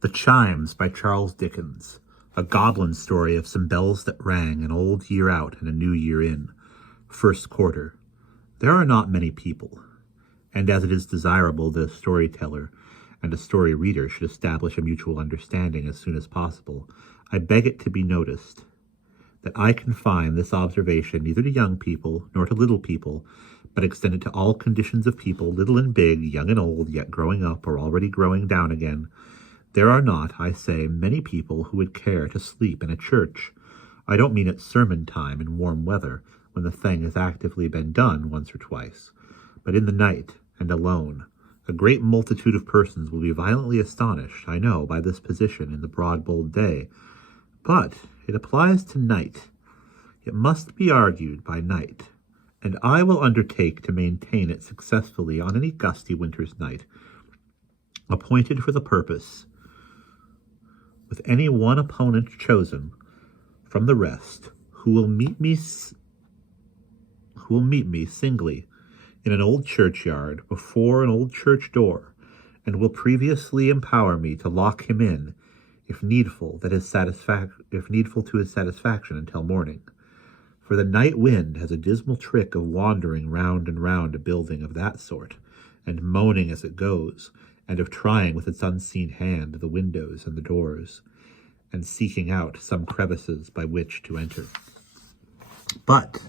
The Chimes by Charles Dickens, a goblin story of some bells that rang an old year out and a new year in. First quarter. There are not many people, and as it is desirable that a storyteller and a story reader should establish a mutual understanding as soon as possible, I beg it to be noticed that I confine this observation neither to young people nor to little people, but extend it to all conditions of people, little and big, young and old, yet growing up or already growing down again. There are not, I say, many people who would care to sleep in a church. I don't mean at sermon time in warm weather, when the thing has actively been done once or twice, but in the night and alone. A great multitude of persons will be violently astonished, I know, by this position in the broad, bold day. But it applies to night. It must be argued by night, and I will undertake to maintain it successfully on any gusty winter's night, appointed for the purpose, with any one opponent chosen from the rest, who will meet me singly in an old churchyard before an old church door, and will previously empower me to lock him in, if needful to his satisfaction until morning. For the night wind has a dismal trick of wandering round and round a building of that sort, and moaning as it goes, and of trying with its unseen hand the windows and the doors, and seeking out some crevices by which to enter. But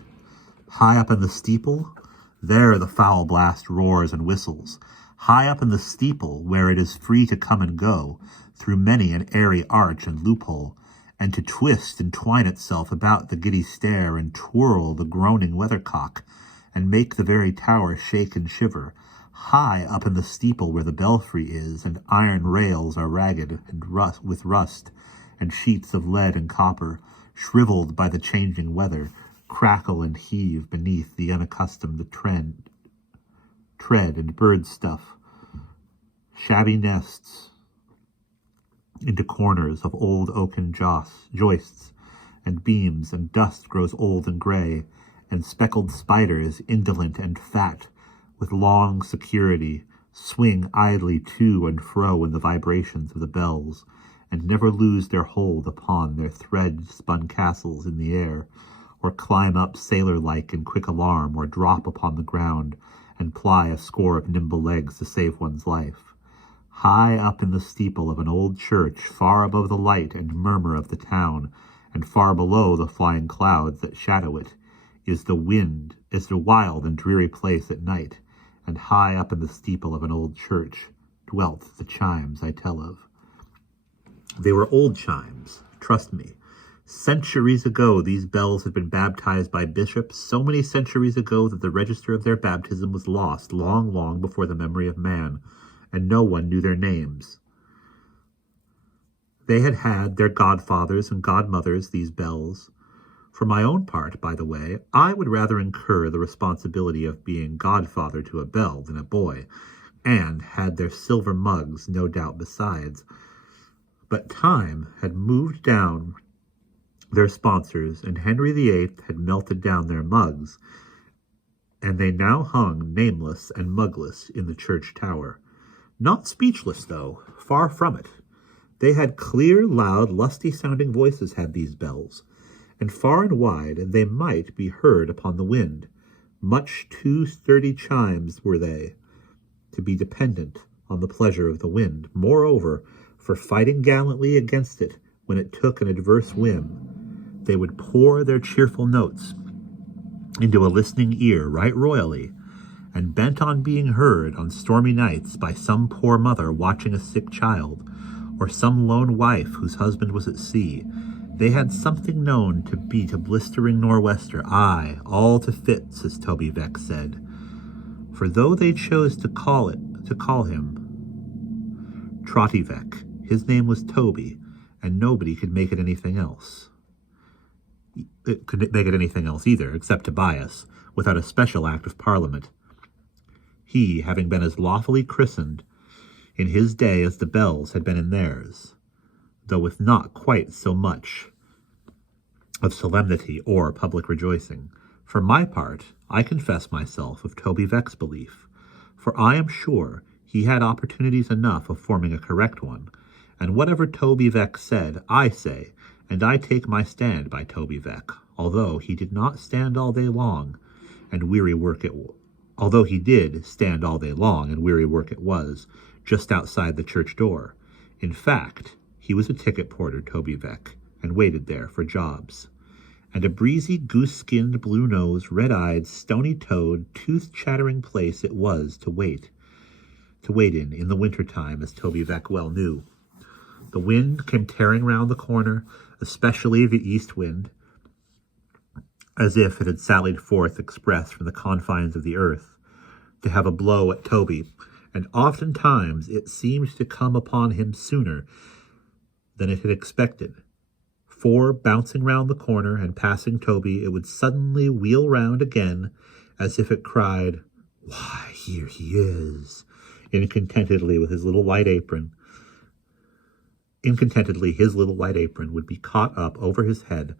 high up in the steeple, there the foul blast roars and whistles. High up in the steeple, where it is free to come and go, through many an airy arch and loophole, and to twist and twine itself about the giddy stair, and twirl the groaning weathercock, and make the very tower shake and shiver. High up in the steeple where the belfry is, and iron rails are ragged and with rust, and sheets of lead and copper, shriveled by the changing weather, crackle and heave beneath the unaccustomed tread and bird stuff. Shabby nests into corners of old oaken joists and beams, and dust grows old and gray, and speckled spiders, indolent and fat, with long security, swing idly to and fro in the vibrations of the bells, and never lose their hold upon their thread-spun castles in the air, or climb up sailor-like in quick alarm, or drop upon the ground, and ply a score of nimble legs to save one's life. High up in the steeple of an old church, far above the light and murmur of the town, and far below the flying clouds that shadow it, is the wild and dreary place at night, and high up in the steeple of an old church dwelt the chimes I tell of. They were old chimes, trust me. Centuries ago these bells had been baptized by bishops, so many centuries ago that the register of their baptism was lost long, long before the memory of man, and no one knew their names. They had had their godfathers and godmothers, these bells. For my own part, by the way, I would rather incur the responsibility of being godfather to a bell than a boy, and had their silver mugs, no doubt, besides. But time had moved down their sponsors, and Henry VIII had melted down their mugs, and they now hung nameless and mugless in the church tower. Not speechless, though, far from it. They had clear, loud, lusty-sounding voices, had these bells, and far and wide they might be heard upon the wind. Much too sturdy chimes were they to be dependent on the pleasure of the wind. Moreover, for fighting gallantly against it when it took an adverse whim, they would pour their cheerful notes into a listening ear right royally, and bent on being heard on stormy nights by some poor mother watching a sick child, or some lone wife whose husband was at sea. They had something known to beat a blistering nor'wester, aye, all to fits, as Toby Veck said. For though they chose to call him Trotty Veck, his name was Toby, and nobody could make it anything else. It could make it anything else either, except Tobias, without a special act of Parliament. He, having been as lawfully christened in his day as the bells had been in theirs, though with not quite so much of solemnity or public rejoicing. For my part, I confess myself of Toby Veck's belief, for I am sure he had opportunities enough of forming a correct one, And whatever Toby Veck said, I say, and I take my stand by Toby Veck, although he did not stand all day long, and weary work it although he did stand all day long, and weary work it was, just outside the church door. In fact, he was a ticket porter, Toby Veck, and waited there for jobs. And a breezy, goose-skinned, blue-nosed, red-eyed, stony-toed, tooth-chattering place it was to wait in the winter-time, as Toby Veck well knew. The wind came tearing round the corner, especially the east wind, as if it had sallied forth express from the confines of the earth, to have a blow at Toby, and oftentimes it seemed to come upon him sooner than it had expected. For, bouncing round the corner and passing Toby, it would suddenly wheel round again, as if it cried, "Why, here he is," incontentedly his little white apron would be caught up over his head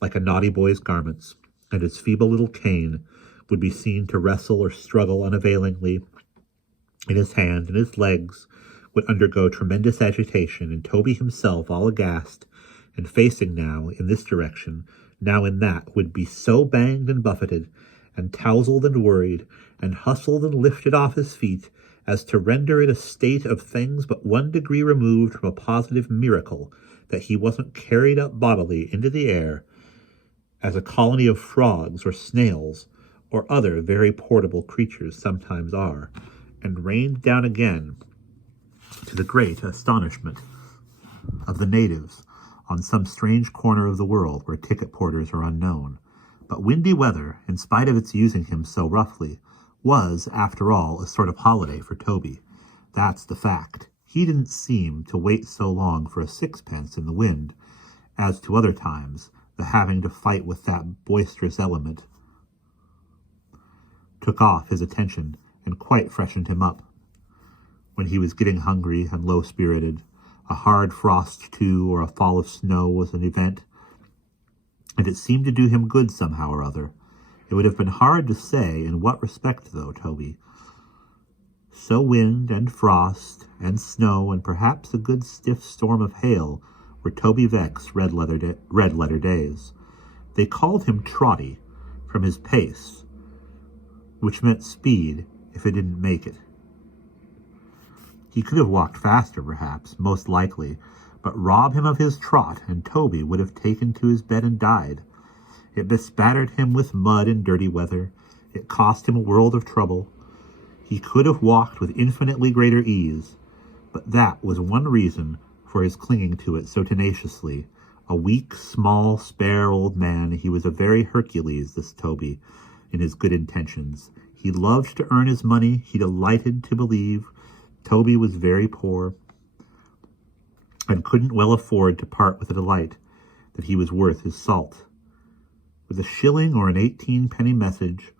like a naughty boy's garments, and his feeble little cane would be seen to wrestle or struggle unavailingly in his hand, and his legs would undergo tremendous agitation, and Toby himself, all aghast, and facing now in this direction, now in that, would be so banged and buffeted, and tousled and worried, and hustled and lifted off his feet, as to render it a state of things but 1 degree removed from a positive miracle that he wasn't carried up bodily into the air, as a colony of frogs or snails or other very portable creatures sometimes are, and rained down again, to the great astonishment of the natives, on some strange corner of the world where ticket porters are unknown. But windy weather, in spite of its using him so roughly, was, after all, a sort of holiday for Toby. That's the fact. He didn't seem to wait so long for a sixpence in the wind, as to other times, the having to fight with that boisterous element took off his attention and quite freshened him up. When he was getting hungry and low-spirited, a hard frost, too, or a fall of snow was an event, and it seemed to do him good somehow or other. It would have been hard to say in what respect, though, Toby. So wind and frost and snow and perhaps a good stiff storm of hail were Toby Veck's red-letter days. They called him Trotty, from his pace, which meant speed if it didn't make it. He could have walked faster, perhaps, most likely, but rob him of his trot, and Toby would have taken to his bed and died. It bespattered him with mud in dirty weather. It cost him a world of trouble. He could have walked with infinitely greater ease, but that was one reason for his clinging to it so tenaciously. A weak, small, spare old man, he was a very Hercules, this Toby, in his good intentions. He loved to earn his money. He delighted to believe Toby was very poor, and couldn't well afford to part with the delight that he was worth his salt. With a shilling or an 18-penny message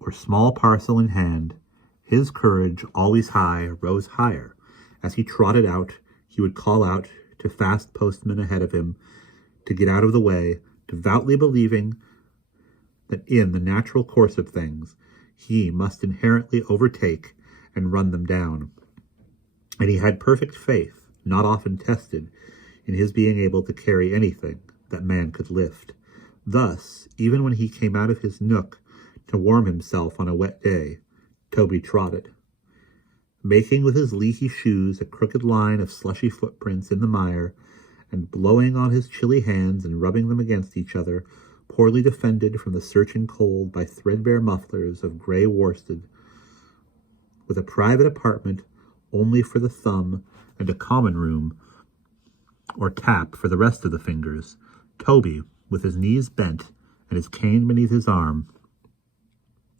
or small parcel in hand, his courage, always high, rose higher. As he trotted out, he would call out to fast postmen ahead of him to get out of the way, devoutly believing that in the natural course of things he must inherently overtake and run them down. And he had perfect faith, not often tested, in his being able to carry anything that man could lift. Thus, even when he came out of his nook to warm himself on a wet day, Toby trotted, making with his leaky shoes a crooked line of slushy footprints in the mire, and blowing on his chilly hands and rubbing them against each other, poorly defended from the searching cold by threadbare mufflers of grey worsted, with a private apartment only for the thumb and a common room or tap for the rest of the fingers. Toby, with his knees bent and his cane beneath his arm,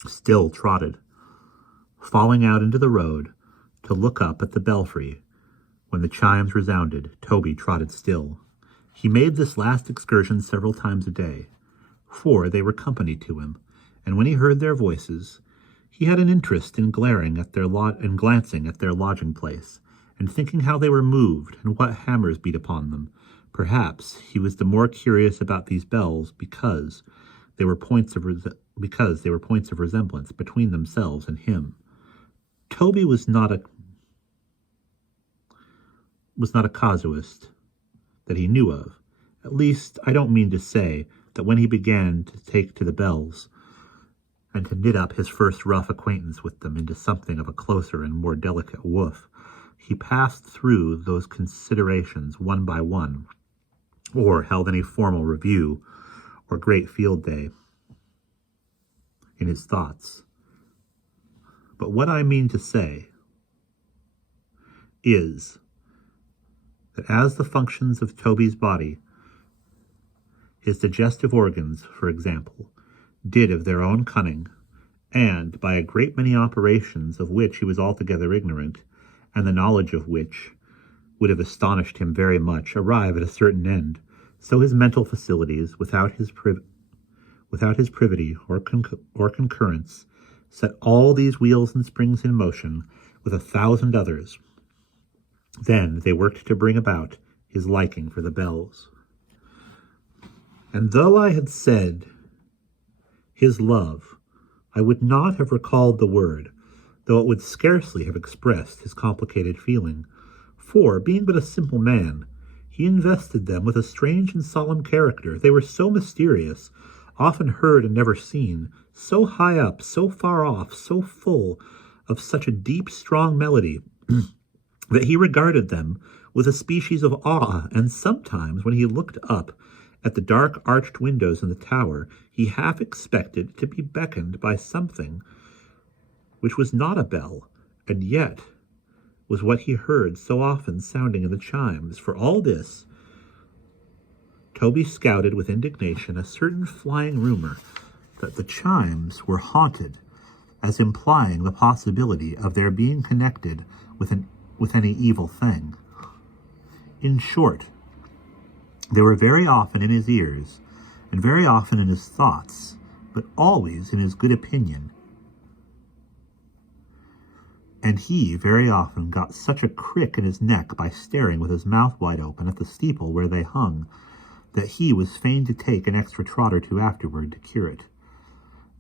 still trotted, falling out into the road to look up at the belfry. When the chimes resounded, Toby trotted still. He made this last excursion several times a day, for they were company to him, and when he heard their voices, he had an interest in glancing at their lodging place, and thinking how they were moved and what hammers beat upon them. Perhaps he was the more curious about these bells because they were points of resemblance between themselves and him. Toby was not was not a casuist that he knew of. At least, I don't mean to say that when he began to take to the bells, and to knit up his first rough acquaintance with them into something of a closer and more delicate woof, he passed through those considerations one by one, or held any formal review or great field day in his thoughts. But what I mean to say is that as the functions of Toby's body, his digestive organs, for example, did of their own cunning, and by a great many operations of which he was altogether ignorant, and the knowledge of which would have astonished him very much, arrive at a certain end, so his mental facilities, without his privity or concurrence, set all these wheels and springs in motion with 1,000 others. Then they worked to bring about his liking for the bells. And though I had said his love, I would not have recalled the word, though it would scarcely have expressed his complicated feeling, for, being but a simple man, he invested them with a strange and solemn character. They were so mysterious, often heard and never seen, so high up, so far off, so full of such a deep, strong melody, that he regarded them with a species of awe, and sometimes, when he looked up at the dark arched windows in the tower, he half expected to be beckoned by something which was not a bell, and yet was what he heard so often sounding in the chimes. For all this, Toby scouted with indignation a certain flying rumor that the chimes were haunted, as implying the possibility of their being connected with any evil thing. In short, they were very often in his ears, and very often in his thoughts, but always in his good opinion. And he very often got such a crick in his neck by staring with his mouth wide open at the steeple where they hung, that he was fain to take an extra trot or two afterward to cure it.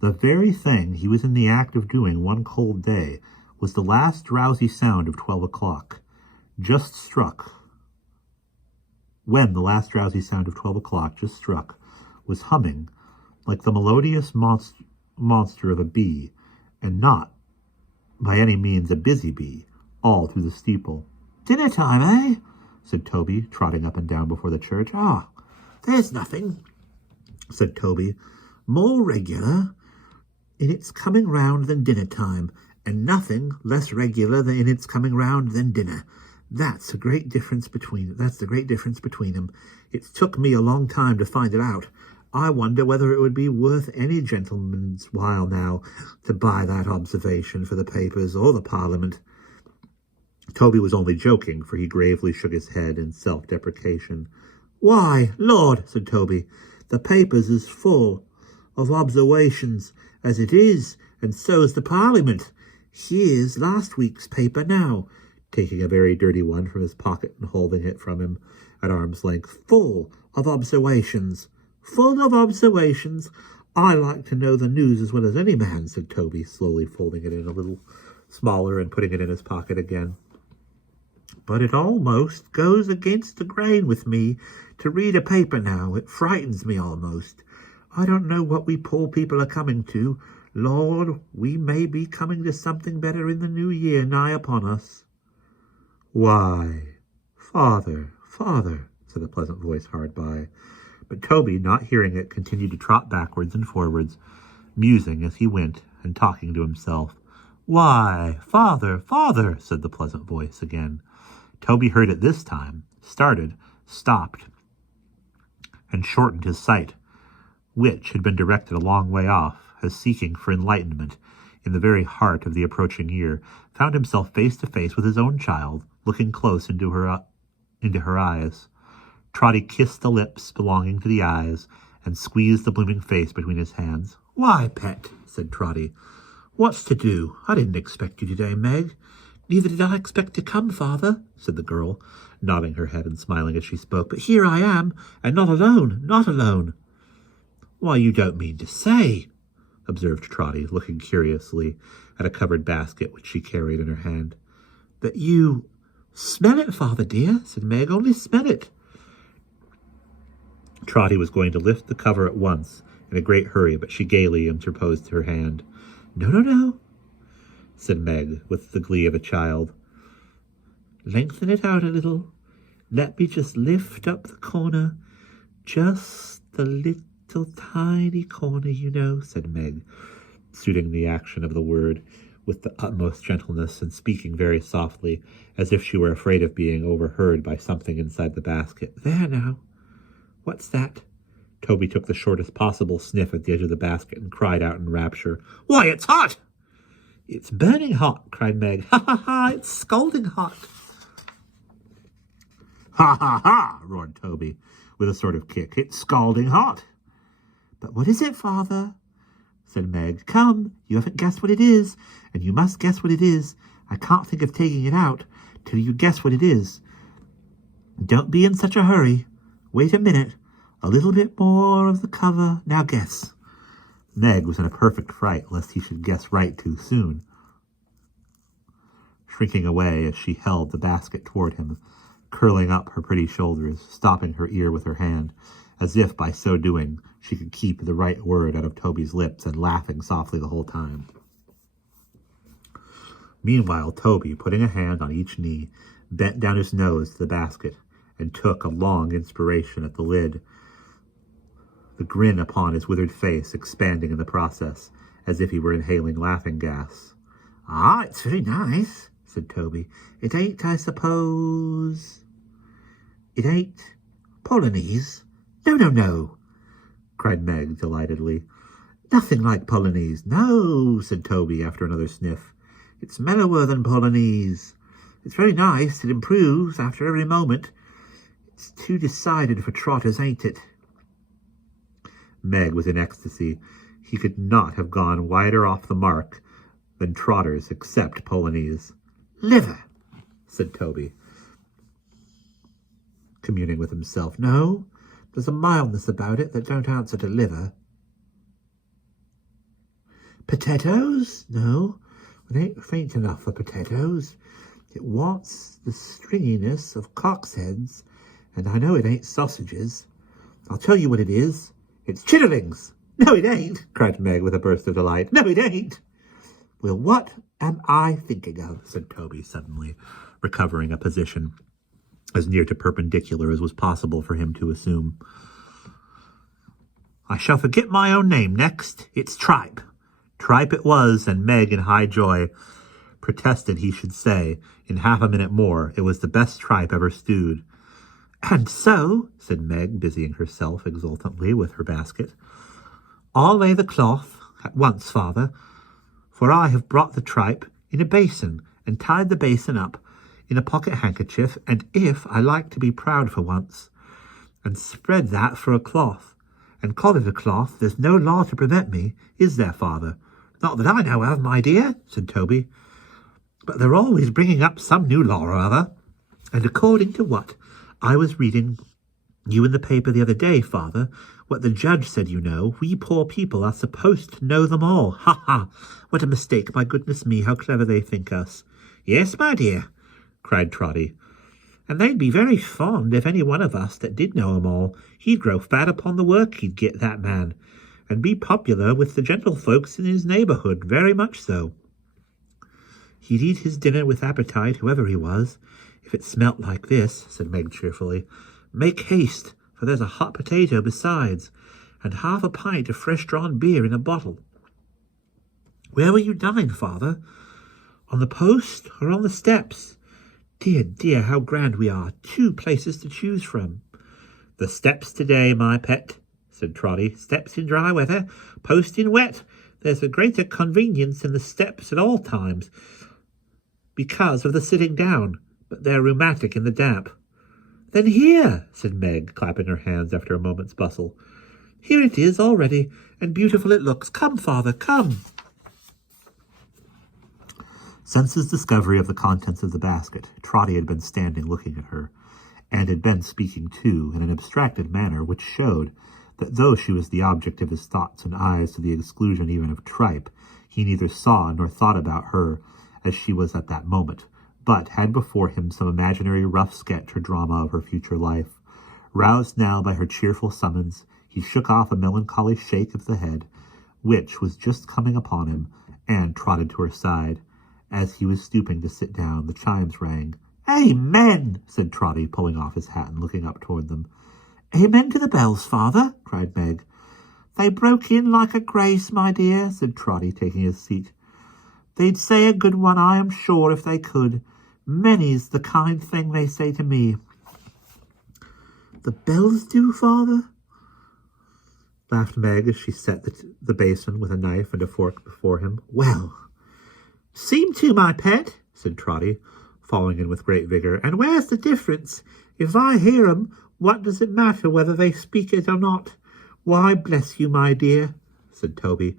The very thing he was in the act of doing one cold day was the last drowsy sound of 12 o'clock, just struck. When the last drowsy sound of 12 o'clock, just struck, was humming like the melodious monster of a bee, and not by any means a busy bee, all through the steeple. "Dinner time, eh?" said Toby, trotting up and down before the church. "Ah, there's nothing," said Toby, "more regular in its coming round than dinner time, and nothing less regular than in its coming round than dinner. That's the great difference between them. It's took me a long time to find it out. I wonder whether it would be worth any gentleman's while now to buy that observation for the papers or the Parliament." Toby was only joking, for he gravely shook his head in self-deprecation. "Why, Lord," said Toby, "the papers is full of observations as it is, and so's the Parliament. Here's last week's paper now," taking a very dirty one from his pocket and holding it from him at arm's length. "Full of observations. Full of observations. I like to know the news as well as any man," said Toby, slowly folding it in a little smaller and putting it in his pocket again. "But it almost goes against the grain with me to read a paper now. It frightens me almost. I don't know what we poor people are coming to. Lord, we may be coming to something better in the new year nigh upon us." "Why, father, said a pleasant voice hard by. But Toby, not hearing it, continued to trot backwards and forwards, musing as he went and talking to himself. "Why, father, said the pleasant voice again. Toby heard it this time, started, stopped, and shortened his sight, which had been directed a long way off, as seeking for enlightenment in the very heart of the approaching year, found himself face to face with his own child, looking close into her eyes. Trotty kissed the lips belonging to the eyes, and squeezed the blooming face between his hands. "Why, pet," said Trotty, "what's to do? I didn't expect you today, Meg." "Neither did I expect to come, father," said the girl, nodding her head and smiling as she spoke. "But here I am, and not alone. "Why, you don't mean to say," observed Trotty, looking curiously at a covered basket which she carried in her hand, "that you Smell it, father dear, said Meg, only smell it. Trotty was going to lift the cover at once, in a great hurry, but she gaily interposed her hand. No, no, no, said Meg, with the glee of a child. Lengthen it out a little. Let me just lift up the corner. Just the little tiny corner, you know, said Meg, suiting the action of the word with the utmost gentleness and speaking very softly, as if she were afraid of being overheard by something inside the basket. There now. What's that? Toby took the shortest possible sniff at the edge of the basket and cried out in rapture. Why, it's hot! It's burning hot, cried Meg. Ha, ha, ha, it's scalding hot. Ha, ha, ha, roared Toby, with a sort of kick. It's scalding hot. But what is it, father? Said Meg. Come, you haven't guessed what it is, and you must guess what it is. I can't think of taking it out till you guess what it is. Don't be in such a hurry. Wait a minute. A little bit more of the cover. Now guess. Meg was in a perfect fright lest he should guess right too soon, shrinking away as she held the basket toward him, curling up her pretty shoulders, stopping her ear with her hand, as if by so doing she could keep the right word out of Toby's lips, and laughing softly the whole time. Meanwhile, Toby, putting a hand on each knee, bent down his nose to the basket and took a long inspiration at the lid, the grin upon his withered face expanding in the process, as if he were inhaling laughing gas. Ah, it's very nice, said Toby. It ain't, I suppose... It ain't Polonaise? No, no, no, cried Meg delightedly. Nothing like Polonaise. No, said Toby after another sniff. It's mellower than Polonaise. It's very nice. It improves after every moment. It's too decided for trotters, ain't it? Meg was in ecstasy. He could not have gone wider off the mark than trotters except Polonaise. Liver, said Toby, communing with himself. No, there's a mildness about it that don't answer to liver. Potatoes? No, it ain't faint enough for potatoes. It wants the stringiness of cock's heads, and I know it ain't sausages. I'll tell you what it is. It's chitterlings. No, it ain't, cried Meg with a burst of delight. No, it ain't. Well, what am I thinking of? Said Toby, suddenly recovering a position as near to perpendicular as was possible for him to assume. I shall forget my own name next. It's tripe. Tripe it was, and Meg, in high joy, protested he should say, in half a minute more, it was the best tripe ever stewed. And so, said Meg, busying herself exultantly with her basket, I'll lay the cloth at once, father, for I have brought the tripe in a basin, and tied the basin up in a pocket handkerchief, and if I like to be proud for once, and spread that for a cloth, and call it a cloth, there's no law to prevent me, is there, father? Not that I know of, my dear, said Toby, but they're always bringing up some new law or other, and according to what I was reading you in the paper the other day, father, what the judge said, you know, we poor people are supposed to know them all. Ha, ha! What a mistake, my goodness me, how clever they think us. Yes, my dear, cried Trotty, and they'd be very fond if any one of us that did know 'em all. He'd grow fat upon the work he'd get, that man, and be popular with the gentlefolks in his neighbourhood, very much so. He'd eat his dinner with appetite, whoever he was, if it smelt like this, said Meg cheerfully. Make haste, for there's a hot potato besides, and half a pint of fresh-drawn beer in a bottle. Where will you dine, father? On the post or on the steps? Dear, dear, how grand we are. 2 places to choose from. The steps today, my pet, said Trotty. Steps in dry weather, post in wet. There's a greater convenience in the steps at all times, because of the sitting down, but they're rheumatic in the damp. Then here, said Meg, clapping her hands after a moment's bustle. Here it is already, and beautiful it looks. Come, father, come. Since his discovery of the contents of the basket, Trotty had been standing looking at her, and had been speaking too, in an abstracted manner which showed that though she was the object of his thoughts and eyes to the exclusion even of tripe, he neither saw nor thought about her as she was at that moment, but had before him some imaginary rough sketch or drama of her future life. Roused now by her cheerful summons, he shook off a melancholy shake of the head, which was just coming upon him, and trotted to her side. As he was stooping to sit down, the chimes rang. "Amen!" said Trotty, pulling off his hat and looking up toward them. "Amen to the bells, father!" cried Meg. "They broke in like a grace, my dear," said Trotty, taking his seat. "They'd say a good one, I am sure, if they could. Many's the kind thing they say to me." "The bells do, father?" laughed Meg as she set the basin with a knife and a fork before him. "Well, seem to, my pet," said Trotty, falling in with great vigor. "And where's the difference? If I hear 'em, what does it matter whether they speak it or not?" "Why, bless you, my dear," said Toby,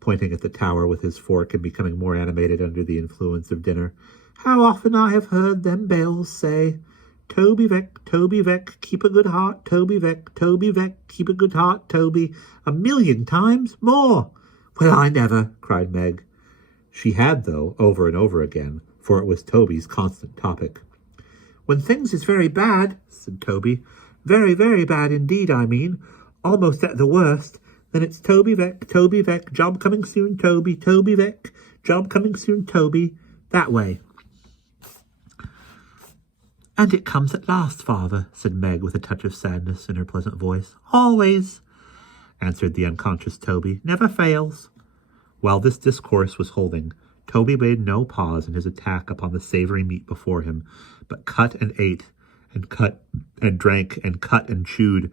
pointing at the tower with his fork and becoming more animated under the influence of dinner, "how often I have heard them bells say, 'Toby Veck, keep a good heart, Toby Veck, keep a good heart, Toby,' 1,000,000 times more." "Well, I never," cried Meg. She had, though, over and over again, for it was Toby's constant topic. "When things is very bad," said Toby, "very, very bad indeed, I mean, almost at the worst, then it's Toby Veck, job coming soon, Toby Veck, job coming soon, Toby, that way." "And it comes at last, father," said Meg with a touch of sadness in her pleasant voice. "Always," answered the unconscious Toby. "Never fails." While this discourse was holding, Toby made no pause in his attack upon the savory meat before him, but cut and ate, and cut and drank, and cut and chewed,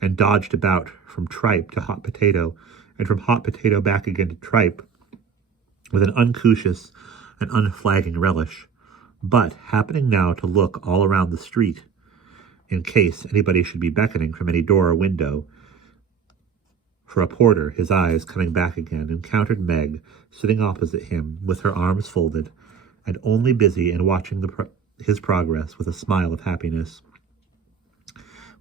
and dodged about from tripe to hot potato, and from hot potato back again to tripe, with an unctuous and unflagging relish. But, happening now to look all around the street, in case anybody should be beckoning from any door or window, for a porter, his eyes coming back again, encountered Meg sitting opposite him with her arms folded, and only busy in watching his progress with a smile of happiness.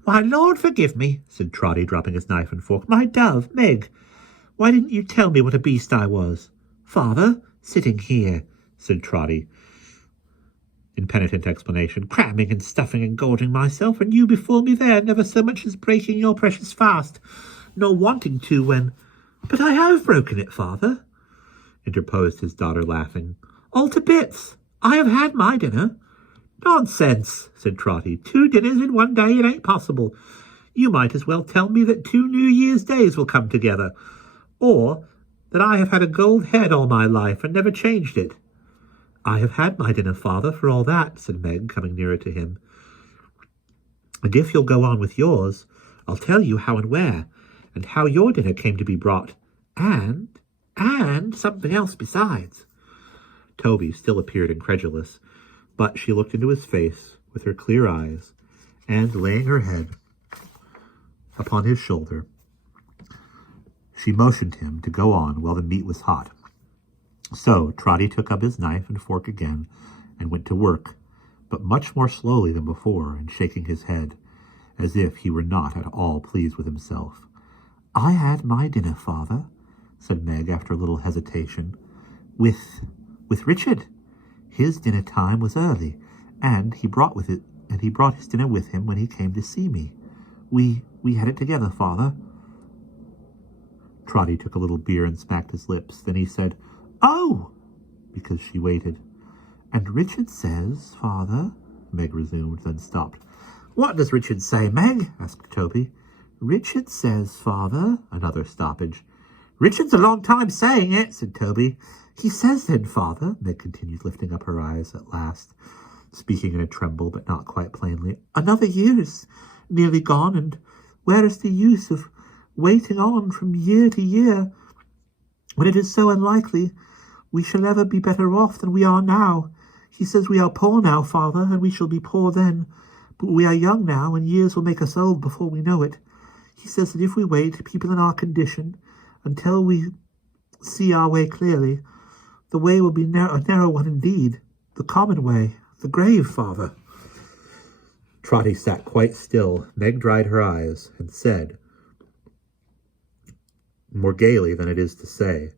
"Why, Lord forgive me," said Trotty, dropping his knife and fork. "My dove, Meg, why didn't you tell me what a beast I was?" "Father, sitting here," said Trotty, in penitent explanation, "cramming and stuffing and gorging myself, and you before me there, never so much as breaking your precious fast, nor wanting to when—" "But I have broken it, father," interposed his daughter, laughing. "All to bits. I have had my dinner." "Nonsense," said Trotty. "2 dinners in 1 day, it ain't possible. You might as well tell me that 2 New Year's days will come together, or that I have had a gold head all my life and never changed it." "I have had my dinner, father, for all that," said Meg, coming nearer to him. "And if you'll go on with yours, I'll tell you how and where, and how your dinner came to be brought, and something else besides." Toby still appeared incredulous, but she looked into his face with her clear eyes, and, laying her head upon his shoulder, she motioned him to go on while the meat was hot. So Trotty took up his knife and fork again and went to work, but much more slowly than before, and shaking his head, as if he were not at all pleased with himself. "I had my dinner, father," said Meg after a little hesitation, with Richard. His dinner time was early, and he brought his dinner with him when he came to see me. We had it together, father." Trotty took a little beer and smacked his lips. Then he said, "Oh!" because she waited. "And Richard says, father," Meg resumed, then stopped. "What does Richard say, Meg?" asked Toby. "Richard says, father," another stoppage. "Richard's a long time saying it," said Toby. "He says then, father," Meg continued, lifting up her eyes at last, speaking in a tremble, but not quite plainly, "another year's nearly gone, and where is the use of waiting on from year to year, when it is so unlikely we shall ever be better off than we are now? He says we are poor now, father, and we shall be poor then, but we are young now, and years will make us old before we know it. He says that if we wait, people in our condition, until we see our way clearly, the way will be a narrow one indeed, the common way, the grave, father." Trotty sat quite still. Meg dried her eyes and said, more gaily than it is to say,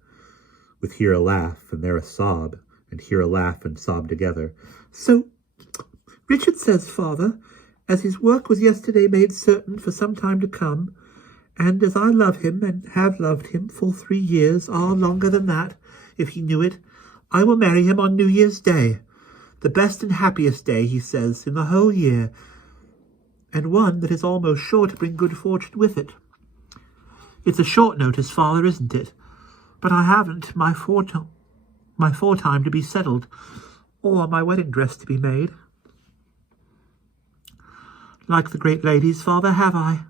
with here a laugh and there a sob, and hear a laugh and sob together. So, Richard says, Father, as his work was yesterday made certain for some time to come, and as I love him and have loved him full 3 years, longer than that, if he knew it, I will marry him on New Year's Day, the best and happiest day, he says, in the whole year, and one that is almost sure to bring good fortune with it. It's a short notice, Father, isn't it? But I haven't my foretime to be settled, or my wedding dress to be made. Like the great ladies, Father, have I?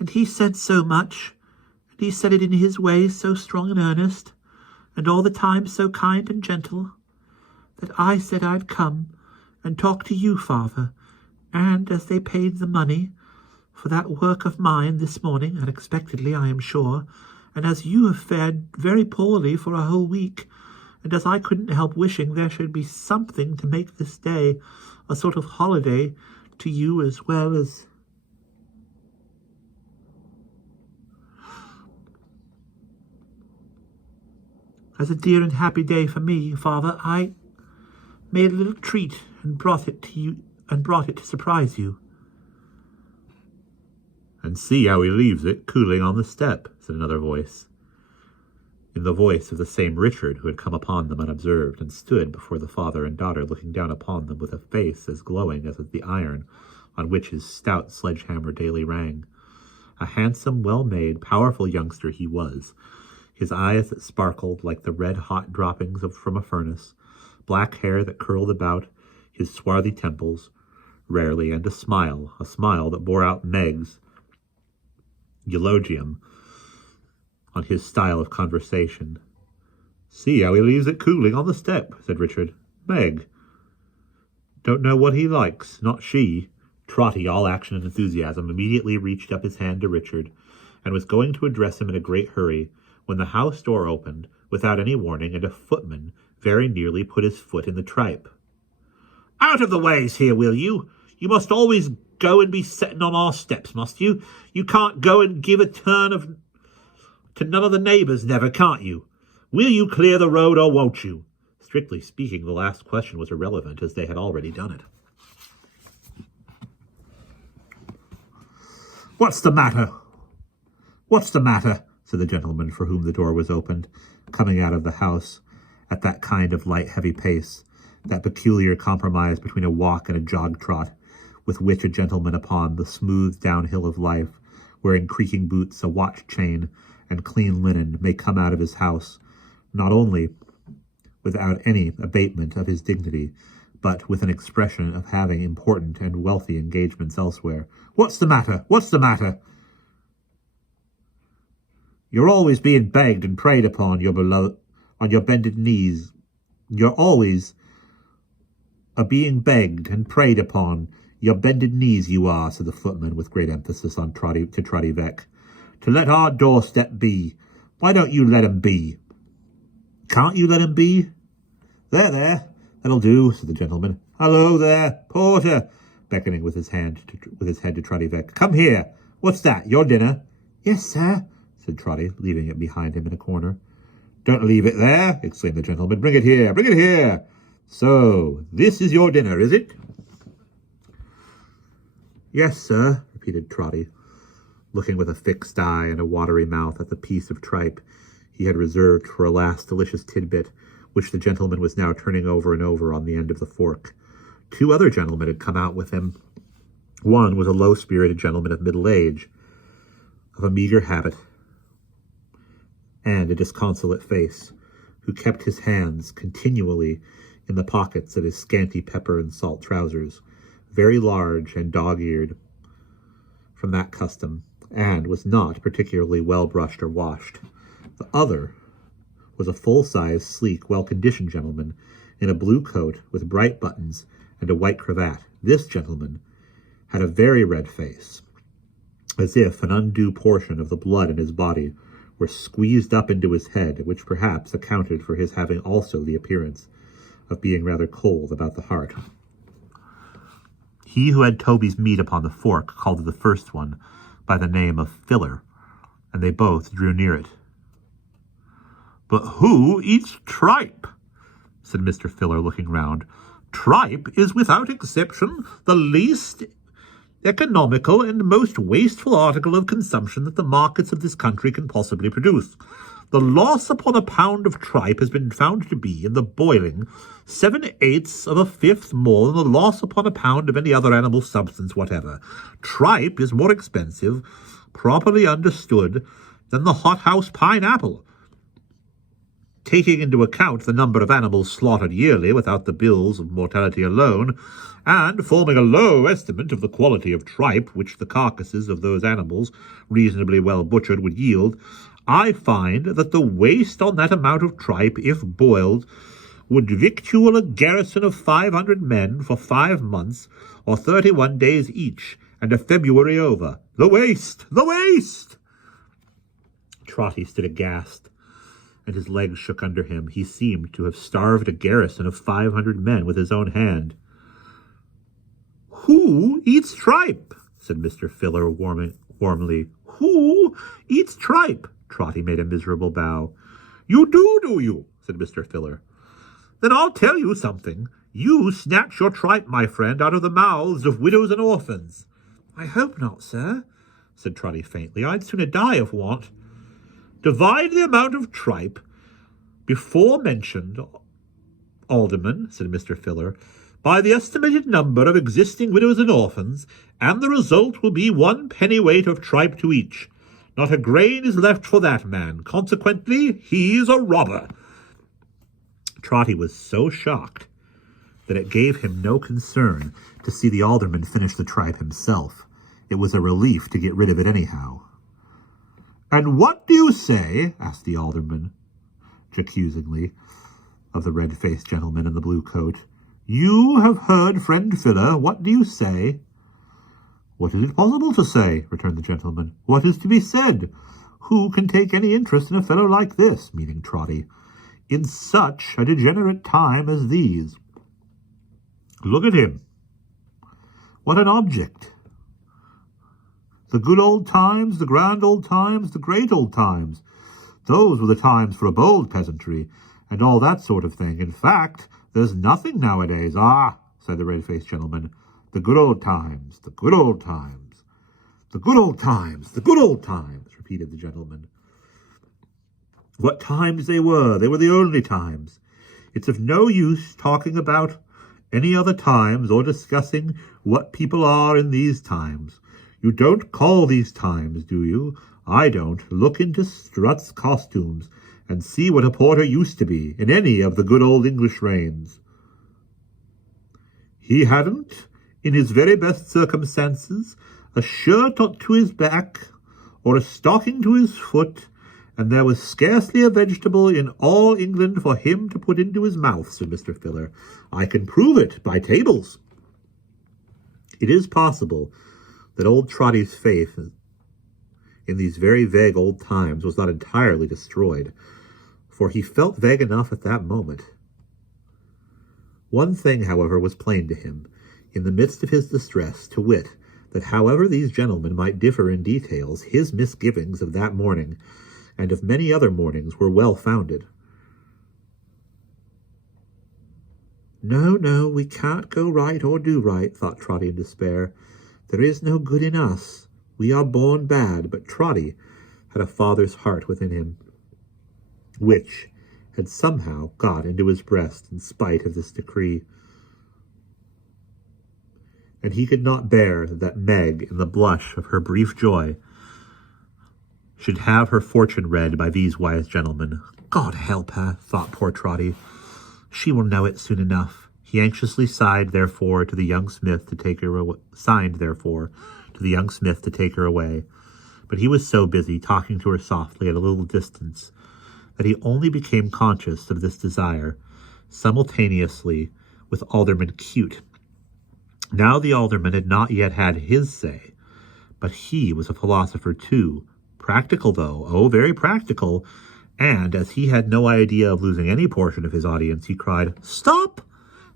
And he said so much, and he said it in his way so strong and earnest, and all the time so kind and gentle, that I said I'd come and talk to you, Father, and as they paid the money for that work of mine this morning, unexpectedly, I am sure, and as you have fared very poorly for a whole week, and as I couldn't help wishing there should be something to make this day a sort of holiday to you as well as... As a dear and happy day for me, Father, I made a little treat and brought it to you, and brought it to surprise you. And see how he leaves it cooling on the step, said another voice, in the voice of the same Richard who had come upon them unobserved, and stood before the father and daughter, looking down upon them with a face as glowing as the iron on which his stout sledgehammer daily rang. A handsome, well-made, powerful youngster he was, his eyes that sparkled like the red-hot droppings from a furnace, black hair that curled about his swarthy temples, rarely, and a smile that bore out Meg's eulogium on his style of conversation. See how he leaves it cooling on the step, said Richard. Meg. Don't know what he likes, not she. Trotty, all action and enthusiasm, immediately reached up his hand to Richard, and was going to address him in a great hurry, when the house door opened, without any warning, and a footman very nearly put his foot in the tripe. Out of the ways here, will you? You must always go and be setting on our steps, must you? You can't go and give a turn to none of the neighbours, never, can't you? Will you clear the road, or won't you? Strictly speaking, the last question was irrelevant, as they had already done it. What's the matter? What's the matter? Said the gentleman for whom the door was opened, coming out of the house at that kind of light, heavy pace, that peculiar compromise between a walk and a jog-trot, with which a gentleman upon the smooth downhill of life, wearing creaking boots, a watch chain, and clean linen, may come out of his house, not only without any abatement of his dignity, but with an expression of having important and wealthy engagements elsewhere. What's the matter? What's the matter? You're always being begged and prayed upon, your beloved, on your bended knees. You're always being begged and prayed upon, your bended knees you are, said the footman with great emphasis on Trotty Veck, to let our doorstep be. Why don't you let him be? Can't you let him be? There, that'll do, said the gentleman. Hello there, porter, beckoning with his head to Trotty Veck. Come here. What's that, your dinner? Yes, sir, said Trotty, leaving it behind him in a corner. Don't leave it there, exclaimed the gentleman. Bring it here, bring it here. So, this is your dinner, is it? Yes, sir, repeated Trotty, looking with a fixed eye and a watery mouth at the piece of tripe he had reserved for a last delicious tidbit, which the gentleman was now turning over and over on the end of the fork. 2 other gentlemen had come out with him. One was a low-spirited gentleman of middle age, of a meagre habit, and a disconsolate face, who kept his hands continually in the pockets of his scanty pepper and salt trousers, very large and dog-eared from that custom, and was not particularly well brushed or washed. The other was a full-sized, sleek, well-conditioned gentleman in a blue coat with bright buttons and a white cravat. This gentleman had a very red face, as if an undue portion of the blood in his body were squeezed up into his head, which perhaps accounted for his having also the appearance of being rather cold about the heart. He who had Toby's meat upon the fork called the first one by the name of Filler, and they both drew near it. But who eats tripe? said Mr. Filler, looking round. Tripe is without exception the least economical and most wasteful article of consumption that the markets of this country can possibly produce. The loss upon a pound of tripe has been found to be, in the boiling, 7/8 of a fifth more than the loss upon a pound of any other animal substance whatever. Tripe is more expensive, properly understood, than the hothouse pineapple. Taking into account the number of animals slaughtered yearly without the bills of mortality alone, and forming a low estimate of the quality of tripe which the carcasses of those animals, reasonably well butchered, would yield, I find that the waste on that amount of tripe, if boiled, would victual a garrison of 500 men for 5 months, or 31 days each, and a February over. The waste! The waste! Trotty stood aghast, and his legs shook under him. He seemed to have starved a garrison of 500 men with his own hand. Who eats tripe? Said Mr. Filler warmly. Who eats tripe? Trotty made a miserable bow. You do you? Said Mr. Filler. Then I'll tell you something. You snatch your tripe, my friend, out of the mouths of widows and orphans. I hope not, sir, said Trotty faintly. I'd sooner die of want. Divide the amount of tripe before mentioned, Alderman, said Mr. Filler, by the estimated number of existing widows and orphans, and the result will be 1 pennyweight of tripe to each. Not a grain is left for that man. Consequently, he's a robber. Trotty was so shocked that it gave him no concern to see the alderman finish the tripe himself. It was a relief to get rid of it anyhow. And what do you say, asked the alderman, jocosely, of the red-faced gentleman in the blue coat. You have heard friend Filler. What do you say? What is it possible to say? Returned the gentleman. What is to be said? Who can take any interest in a fellow like this, meaning Trotty, in such a degenerate time as these? Look at him. What an object. The good old times, the grand old times, the great old times. Those were the times for a bold peasantry, and all that sort of thing. In fact, there's nothing nowadays. Ah, said the red-faced gentleman. The good old times, the good old times, the good old times, the good old times, repeated the gentleman. What times they were! They were the only times. It's of no use talking about any other times or discussing what people are in these times. You don't call these times, do you? I don't. Look into Strutt's costumes and see what a porter used to be in any of the good old English reigns. He hadn't, in his very best circumstances, a shirt to his back or a stocking to his foot, and there was scarcely a vegetable in all England for him to put into his mouth, said Mr. Filler. I can prove it by tables. It is possible that old Trotty's faith in these very vague old times was not entirely destroyed, for he felt vague enough at that moment. One thing, however, was plain to him, in the midst of his distress, to wit, that however these gentlemen might differ in details, his misgivings of that morning, and of many other mornings, were well founded. No, we can't go right or do right, thought Trotty in despair. There is no good in us. We are born bad. But Trotty had a father's heart within him, which had somehow got into his breast in spite of this decree. And he could not bear that Meg, in the blush of her brief joy, should have her fortune read by these wise gentlemen. God help her, thought poor Trotty. She will know it soon enough. He anxiously signed, therefore, to the young smith to take her away. But he was so busy talking to her softly at a little distance that he only became conscious of this desire simultaneously with Alderman Cute. Now the alderman had not yet had his say, but he was a philosopher too, practical though, oh, very practical, and as he had no idea of losing any portion of his audience, he cried, Stop!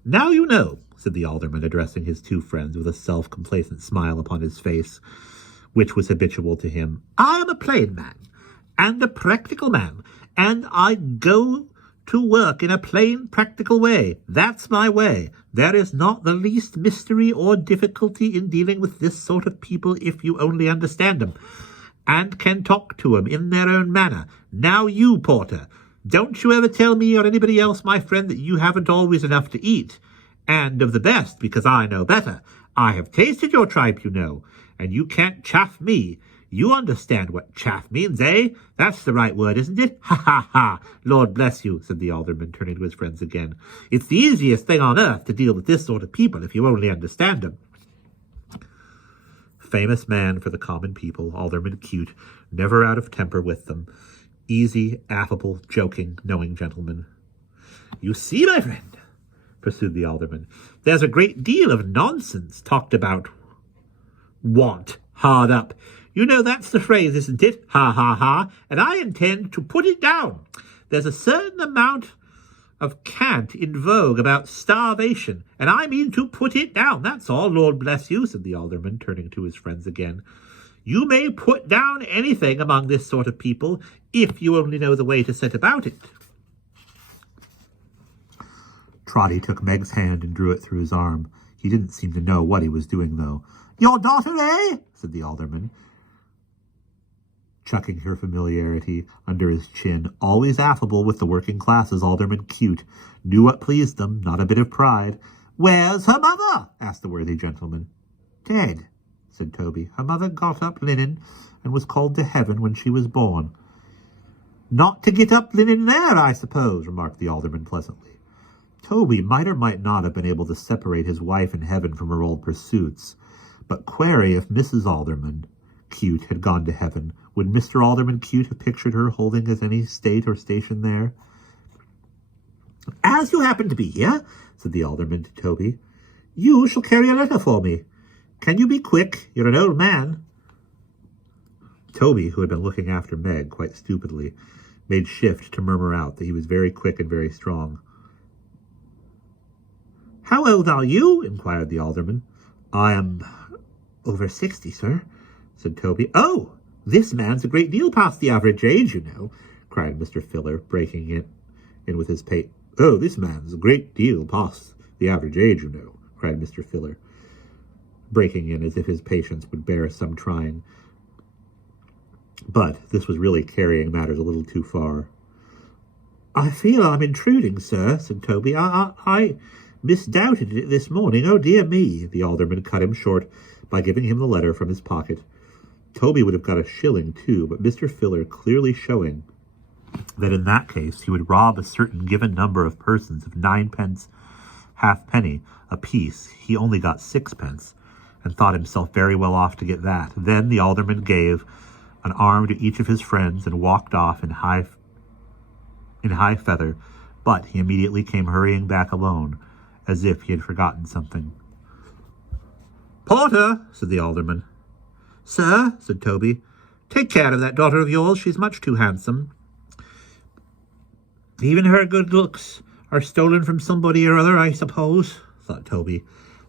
Now you know, said the alderman, addressing his two friends with a self-complacent smile upon his face, which was habitual to him. I am a plain man, and a practical man, and I go to work in a plain, practical way. That's my way. There is not the least mystery or difficulty in dealing with this sort of people if you only understand them, and can talk to them in their own manner. Now you, Porter, don't you ever tell me or anybody else, my friend, that you haven't always enough to eat, and of the best, because I know better. I have tasted your tripe, you know, and you can't chaff me. You understand what chaff means, eh? That's the right word, isn't it? Ha, ha, ha. Lord bless you, said the alderman, turning to his friends again. It's the easiest thing on earth to deal with this sort of people if you only understand them. Famous man for the common people, Alderman Cute, never out of temper with them. Easy, affable, joking, knowing gentleman. You see, my friend, pursued the alderman, there's a great deal of nonsense talked about want hard up. You know that's the phrase, isn't it? Ha, ha, ha. And I intend to put it down. There's a certain amount of cant in vogue about starvation, and I mean to put it down. That's all, Lord bless you, said the alderman, turning to his friends again. You may put down anything among this sort of people, if you only know the way to set about it. Trotty took Meg's hand and drew it through his arm. He didn't seem to know what he was doing, though. Your daughter, eh? Said the alderman, chucking her familiarity under his chin. Always affable with the working classes, Alderman Cute knew what pleased them, not a bit of pride. Where's her mother? Asked the worthy gentleman. Dead, said Toby. Her mother got up linen and was called to heaven when she was born. Not to get up linen there, I suppose, remarked the alderman pleasantly. Toby might or might not have been able to separate his wife in heaven from her old pursuits, but query if Mrs. Alderman Cute had gone to heaven, would Mr. Alderman Cute have pictured her holding as any state or station there? As you happen to be here, said the alderman to Toby, you shall carry a letter for me. Can you be quick? You're an old man. Toby, who had been looking after Meg quite stupidly, made shift to murmur out that he was very quick and very strong. How old are you? Inquired the alderman. I am over 60, sir, said Toby. Oh, this man's a great deal past the average age, you know, cried Mr. Filler, breaking it in with his pate. Oh, this man's a great deal past the average age, you know, cried Mr. Filler, breaking in as if his patience would bear some trying. But this was really carrying matters a little too far. I feel I'm intruding, sir, said Toby. I misdoubted it this morning. Oh, dear me. The alderman cut him short by giving him the letter from his pocket. Toby would have got a shilling, too, but Mr. Filler clearly showing that in that case he would rob a certain given number of persons of 9 halfpenny apiece. He only got 6, and thought himself very well off to get that. Then the alderman gave an arm to each of his friends and walked off in high feather, but he immediately came hurrying back alone, as if he had forgotten something. Porter, said the alderman. Sir, said Toby, take care of that daughter of yours. She's much too handsome. Even her good looks are stolen from somebody or other, I suppose, thought Toby,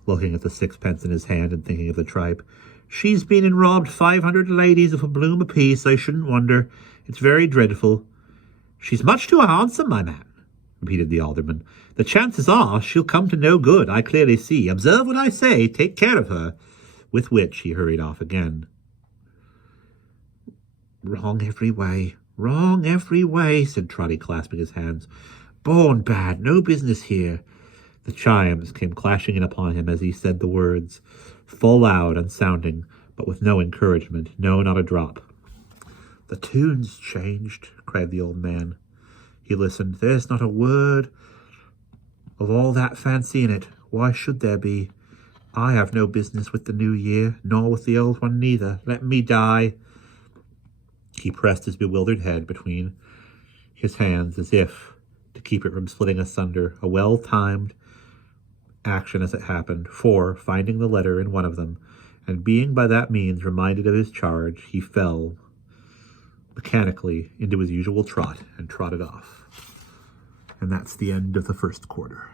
looking at the 6 in his hand and thinking of the tripe. She's been and robbed 500 ladies of a bloom apiece. I shouldn't wonder. It's very dreadful. She's much too handsome, my man, repeated the alderman. The chances are she'll come to no good, I clearly see. Observe what I say. Take care of her. With which he hurried off again. Wrong every way, said Trotty, clasping his hands. Born bad, no business here. The chimes came clashing in upon him as he said the words, full loud and sounding, but with no encouragement, no, not a drop. The tune's changed, cried the old man. He listened. There's not a word of all that fancy in it. Why should there be? I have no business with the new year, nor with the old one neither. Let me die. He pressed his bewildered head between his hands as if to keep it from splitting asunder, a well-timed action as it happened, for, finding the letter in one of them, and being by that means reminded of his charge, he fell mechanically into his usual trot and trotted off. And that's the end of the first quarter.